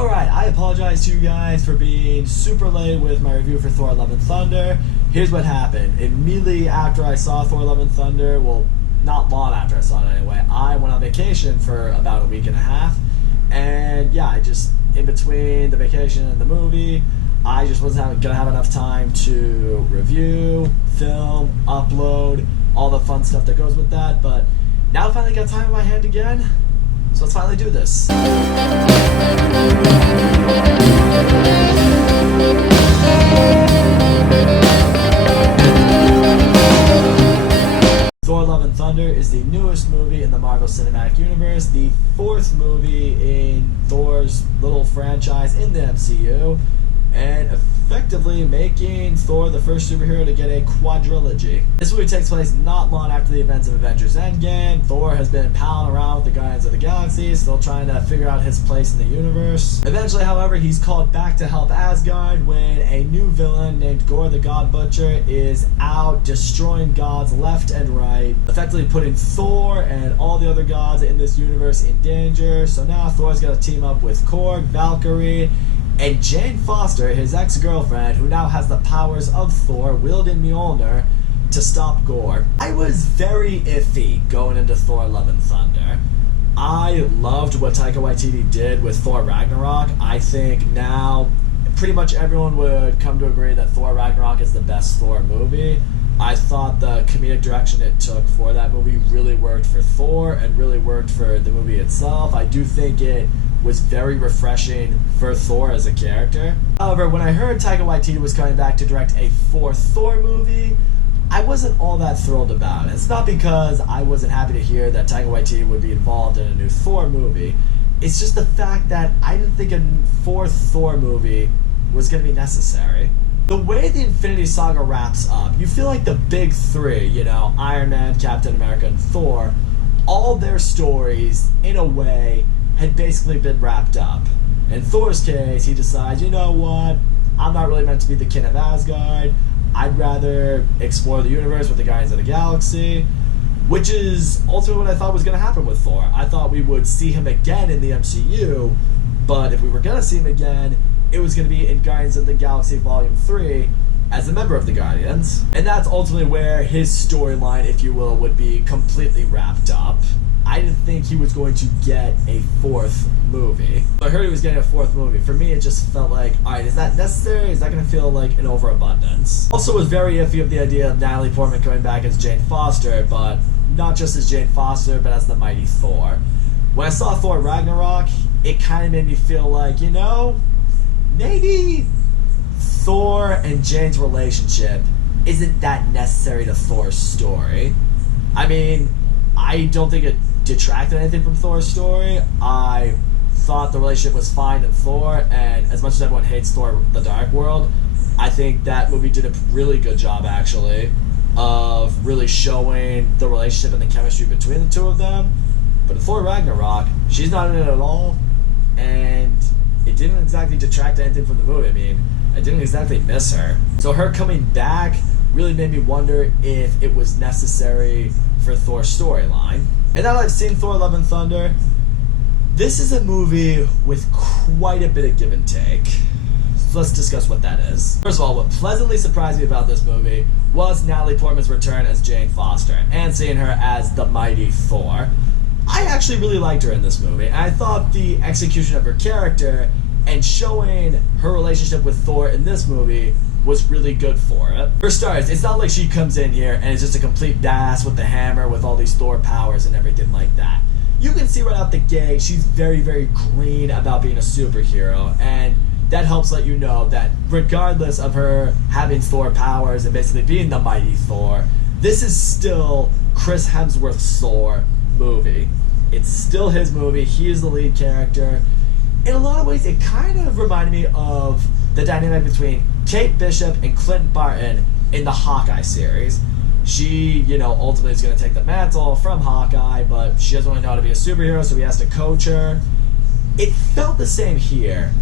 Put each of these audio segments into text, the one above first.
Alright, I apologize to you guys for being super late with my review for Thor Love and Thunder. Here's what happened. Immediately after I saw Thor Love and Thunder, well, not long after I saw it anyway, I went on vacation for about a week and a half. And yeah, in between the vacation and the movie, I just wasn't going to have enough time to review, film, upload, all the fun stuff that goes with that. But now I finally got time in my hand again, so let's finally do this. Thor Love and Thunder is the newest movie in the Marvel Cinematic Universe, the fourth movie in Thor's little franchise in the MCU, and effectively making Thor the first superhero to get a quadrilogy. This movie takes place not long after the events of Avengers Endgame. Thor has been palling around with the Guardians of the Galaxy, still trying to figure out his place in the universe. Eventually, however, he's called back to help Asgard when a new villain named Gorr the God Butcher is out destroying gods left and right, effectively putting Thor and all the other gods in this universe in danger. So now Thor's got to team up with Korg, Valkyrie, and Jane Foster, his ex-girlfriend, who now has the powers of Thor, wielding Mjolnir, to stop Gorr. I was very iffy going into Thor Love and Thunder. I loved what Taika Waititi did with Thor Ragnarok. I think now pretty much everyone would come to agree that Thor Ragnarok is the best Thor movie. I thought the comedic direction it took for that movie really worked for Thor and really worked for the movie itself. I do think it was very refreshing for Thor as a character. However, when I heard Taika Waititi was coming back to direct a fourth Thor movie, I wasn't all that thrilled about it. It's not because I wasn't happy to hear that Taika Waititi would be involved in a new Thor movie. It's just the fact that I didn't think a fourth Thor movie was going to be necessary. The way the Infinity Saga wraps up, you feel like the big three, Iron Man, Captain America, and Thor, all their stories, in a way, had basically been wrapped up. In Thor's case, he decides, you know what, I'm not really meant to be the king of Asgard. I'd rather explore the universe with the Guardians of the Galaxy, which is ultimately what I thought was going to happen with Thor. I thought we would see him again in the MCU, but if we were going to see him again, it was going to be in Guardians of the Galaxy Volume 3 as a member of the Guardians. And that's ultimately where his storyline, if you will, would be completely wrapped up. I didn't think he was going to get a fourth movie. I heard he was getting a fourth movie. For me, it just felt like, alright, is that necessary? Is that going to feel like an overabundance? Also was very iffy of the idea of Natalie Portman coming back as Jane Foster, but not just as Jane Foster, but as the mighty Thor. When I saw Thor Ragnarok, it kind of made me feel like, maybe Thor and Jane's relationship isn't that necessary to Thor's story. I mean, I don't think it detracted anything from Thor's story. I thought the relationship was fine in Thor, and as much as everyone hates Thor the Dark World, I think that movie did a really good job, actually, of really showing the relationship and the chemistry between the two of them. But in Thor Ragnarok, she's not in it at all, and it didn't exactly detract anything from the movie. I mean, I didn't exactly miss her. So her coming back really made me wonder if it was necessary for Thor's storyline. And now that I've seen Thor Love and Thunder, this is a movie with quite a bit of give and take. So let's discuss what that is. First of all, what pleasantly surprised me about this movie was Natalie Portman's return as Jane Foster and seeing her as the mighty Thor. I actually really liked her in this movie, and I thought the execution of her character and showing her relationship with Thor in this movie was really good for it. For starters, it's not like she comes in here and is just a complete badass with the hammer with all these Thor powers and everything like that. You can see right out the gate she's very, very green about being a superhero, and that helps let you know that regardless of her having Thor powers and basically being the mighty Thor, this is still Chris Hemsworth's Thor movie. It's still his movie. He is the lead character. In a lot of ways, it kind of reminded me of the dynamic between Kate Bishop and Clint Barton in the Hawkeye series. She, ultimately is going to take the mantle from Hawkeye, but she doesn't really know how to be a superhero, so he has to coach her. It felt the same here,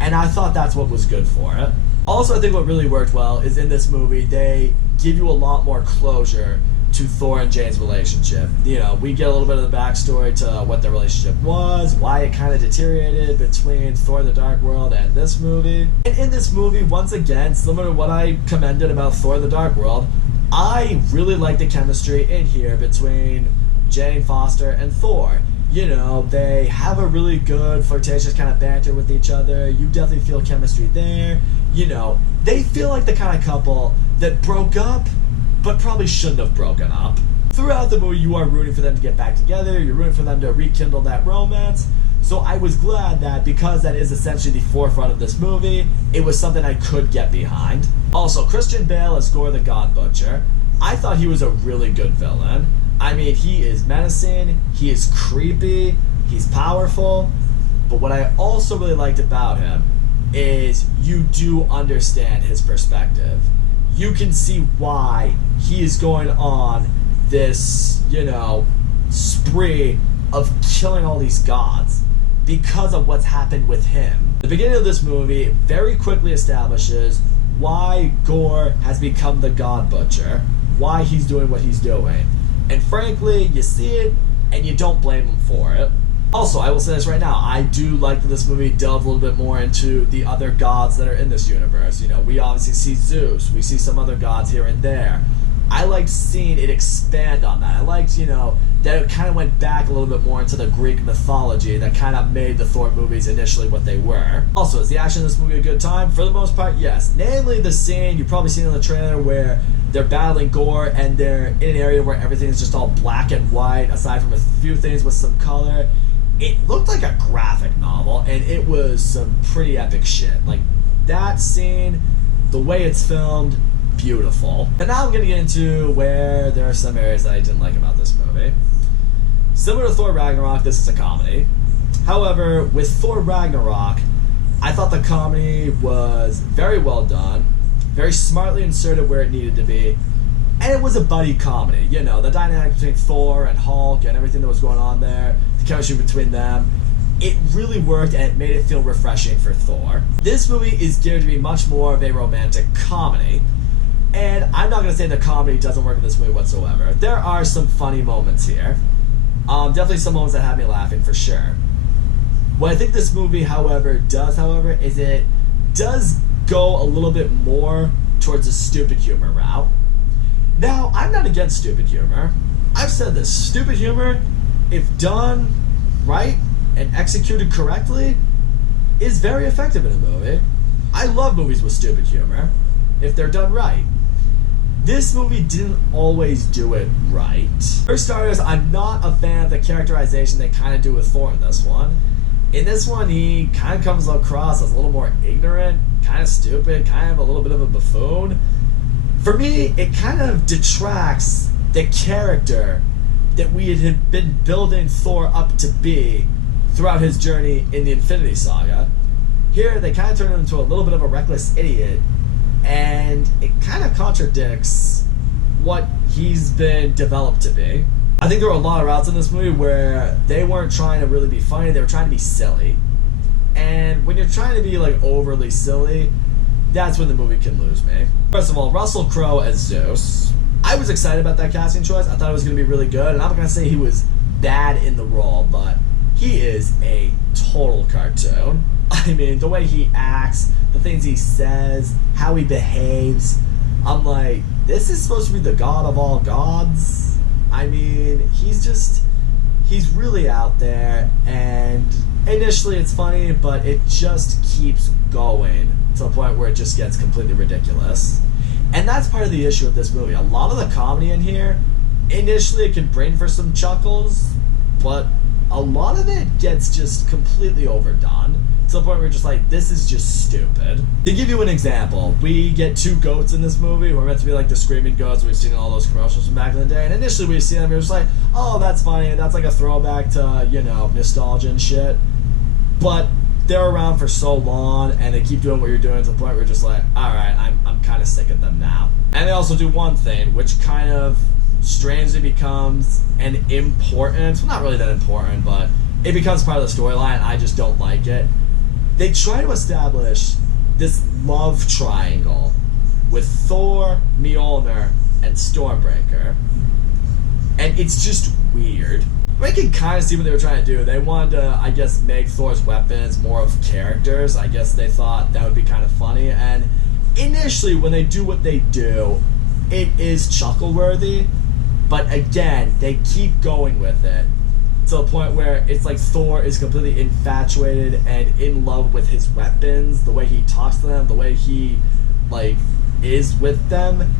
and I thought that's what was good for it. Also, I think what really worked well is in this movie, they give you a lot more closure to Thor and Jane's relationship. You know, we get a little bit of the backstory to what their relationship was, why it kind of deteriorated between Thor the Dark World and this movie. And in this movie, once again, similar to what I commended about Thor the Dark World, I really like the chemistry in here between Jane Foster and Thor. You know, they have a really good flirtatious kind of banter with each other. You definitely feel chemistry there. You know, they feel like the kind of couple that broke up but probably shouldn't have broken up. Throughout the movie, you are rooting for them to get back together. You're rooting for them to rekindle that romance. So I was glad that because that is essentially the forefront of this movie, it was something I could get behind. Also, Christian Bale as Gore the God Butcher. I thought he was a really good villain. I mean, he is menacing, he is creepy, he's powerful, but what I also really liked about him is you do understand his perspective. You can see why he is going on this, you know, spree of killing all these gods because of what's happened with him. The beginning of this movie very quickly establishes why Gore has become the God Butcher, why he's doing what he's doing. And frankly, you see it and you don't blame him for it. Also, I will say this right now, I do like that this movie delved a little bit more into the other gods that are in this universe. You know, we obviously see Zeus, we see some other gods here and there. I liked seeing it expand on that. I liked, you know, that it kind of went back a little bit more into the Greek mythology that kind of made the Thor movies initially what they were. Also, is the action in this movie a good time? For the most part, yes. Namely the scene, you've probably seen in the trailer where they're battling Gore and they're in an area where everything is just all black and white, aside from a few things with some color. It looked like a graphic novel, and it was some pretty epic shit. Like, that scene, the way it's filmed, beautiful. And now I'm going to get into where there are some areas that I didn't like about this movie. Similar to Thor Ragnarok, this is a comedy. However, with Thor Ragnarok, I thought the comedy was very well done, very smartly inserted where it needed to be, and it was a buddy comedy. You know, the dynamic between Thor and Hulk and everything that was going on there, the chemistry between them, it really worked and it made it feel refreshing for Thor. This movie is geared to be much more of a romantic comedy, and I'm not going to say the comedy doesn't work in this movie whatsoever. There are some funny moments here. Definitely some moments that had me laughing for sure. What I think this movie, however, is it does go a little bit more towards a stupid humor route. Now, I'm not against stupid humor. I've said this. Stupid humor, if done right and executed correctly, is very effective in a movie. I love movies with stupid humor, if they're done right. This movie didn't always do it right. For starters, I'm not a fan of the characterization they kind of do with Thor in this one. In this one, he kind of comes across as a little more ignorant, kind of stupid, kind of a little bit of a buffoon. For me, it kind of detracts the character that we had been building Thor up to be throughout his journey in the Infinity Saga. Here, they kind of turn him into a little bit of a reckless idiot, and it kind of contradicts what he's been developed to be. I think there were a lot of routes in this movie where they weren't trying to really be funny, they were trying to be silly. And when you're trying to be like overly silly, that's when the movie can lose me. First of all, Russell Crowe as Zeus. I was excited about that casting choice. I thought it was going to be really good, and I'm not going to say he was bad in the role, but he is a total cartoon. I mean, the way he acts, the things he says, how he behaves, I'm like, this is supposed to be the god of all gods? I mean, he's really out there, and initially it's funny, but it just keeps going to the point where it just gets completely ridiculous. And that's part of the issue with this movie. A lot of the comedy in here, initially it can bring for some chuckles, but a lot of it gets just completely overdone to the point where you're just like, this is just stupid. To give you an example, we get two goats in this movie who are meant to be like the screaming goats we've seen in all those commercials from back in the day, and initially we see them, you're just like, oh, that's funny, that's like a throwback to, you know, nostalgia and shit. But they're around for so long, and they keep doing what you're doing to the point where you're just like, alright, I'm kind of sick of them now. And they also do one thing, which kind of strangely becomes an important, well, not really that important, but it becomes part of the storyline. I just don't like it. They try to establish this love triangle with Thor, Mjolnir, and Stormbreaker. And it's just weird. I can kind of see what they were trying to do. They wanted to, I guess, make Thor's weapons more of characters. I guess they thought that would be kind of funny. And initially, when they do what they do, it is chuckle-worthy. But again, they keep going with it to the point where it's like Thor is completely infatuated and in love with his weapons, the way he talks to them, the way he, like, is with them,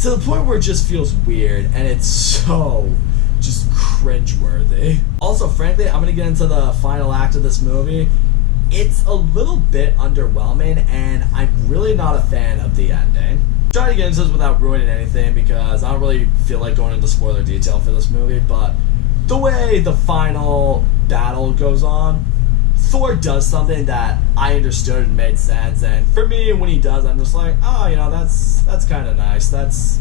to the point where it just feels weird, and it's so just cringeworthy. Also, frankly, I'm gonna get into the final act of this movie. It's a little bit underwhelming, and I'm really not a fan of the ending. I'm trying to get into this without ruining anything because I don't really feel like going into spoiler detail for this movie, but the way the final battle goes on, Thor does something that I understood and made sense, and for me, when he does, I'm just like, oh, you know, that's kind of nice. That's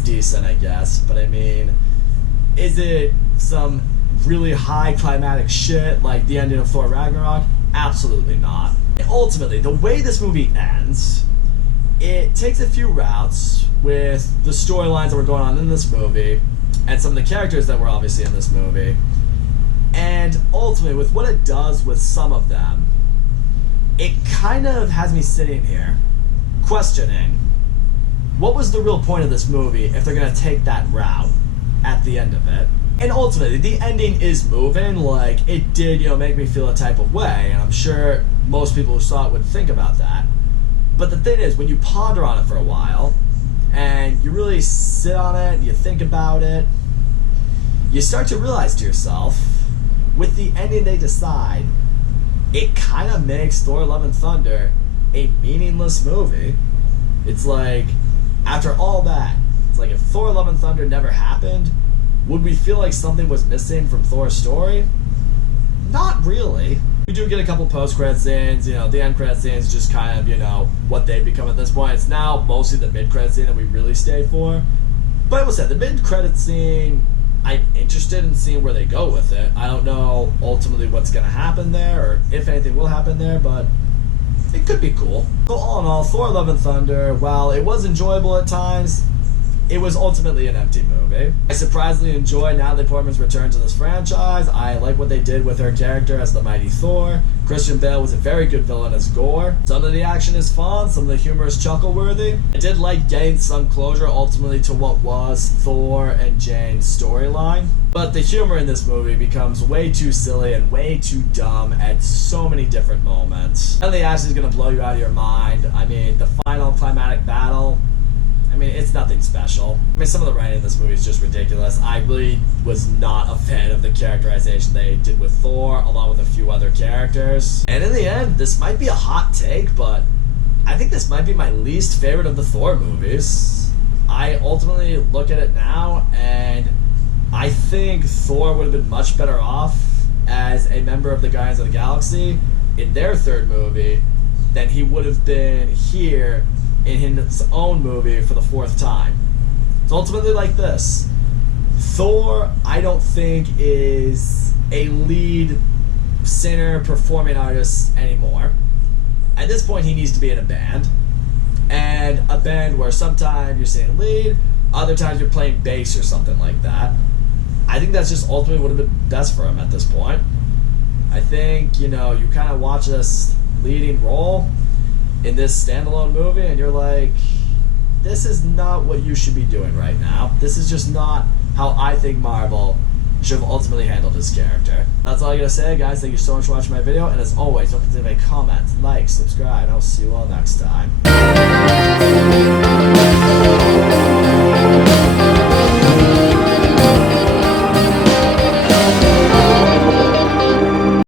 decent, I guess. But I mean, is it some really high climatic shit like the ending of Thor Ragnarok? Absolutely not. And ultimately, the way this movie ends, it takes a few routes with the storylines that were going on in this movie and some of the characters that were obviously in this movie. And ultimately, with what it does with some of them, it kind of has me sitting here questioning, what was the real point of this movie if they're going to take that route at the end of it? And ultimately, the ending is moving. Like, it did, you know, make me feel a type of way, and I'm sure most people who saw it would think about that. But the thing is, when you ponder on it for a while, and you really sit on it, and you think about it, you start to realize to yourself, with the ending they decide, it kind of makes Thor Love and Thunder a meaningless movie. It's like, after all that, it's like if Thor Love and Thunder never happened, would we feel like something was missing from Thor's story? Not really. We do get a couple post-credit scenes, you know, the end credit scenes just kind of, you know, what they've become at this point. It's now mostly the mid-credit scene that we really stay for. But I will say, the mid-credit scene, I'm interested in seeing where they go with it. I don't know ultimately what's going to happen there, or if anything will happen there, but it could be cool. So all in all, Thor Love and Thunder, while it was enjoyable at times, it was ultimately an empty movie. I surprisingly enjoyed Natalie Portman's return to this franchise. I like what they did with her character as the mighty Thor. Christian Bale was a very good villain as Gore. Some of the action is fun, some of the humor is chuckle-worthy. I did like getting some closure ultimately to what was Thor and Jane's storyline. But the humor in this movie becomes way too silly and way too dumb at so many different moments. None of the action is going to blow you out of your mind. I mean, the final climatic battle, I mean, it's nothing special. I mean, some of the writing in this movie is just ridiculous. I really was not a fan of the characterization they did with Thor, along with a few other characters. And in the end, this might be a hot take, but I think this might be my least favorite of the Thor movies. I ultimately look at it now, and I think Thor would have been much better off as a member of the Guardians of the Galaxy in their third movie than he would have been here in his own movie for the fourth time. It's ultimately like this. Thor, I don't think, is a lead singer, performing artist anymore. At this point, he needs to be in a band. And a band where sometimes you're singing lead, other times you're playing bass or something like that. I think that's just ultimately would have been best for him at this point. I think, you know, you kind of watch this leading role in this standalone movie, and you're like, this is not what you should be doing right now. This is just not how I think Marvel should have ultimately handled his character. That's all I gotta say, guys. Thank you so much for watching my video, and as always, don't forget to make comments, like, subscribe, and I'll see you all next time.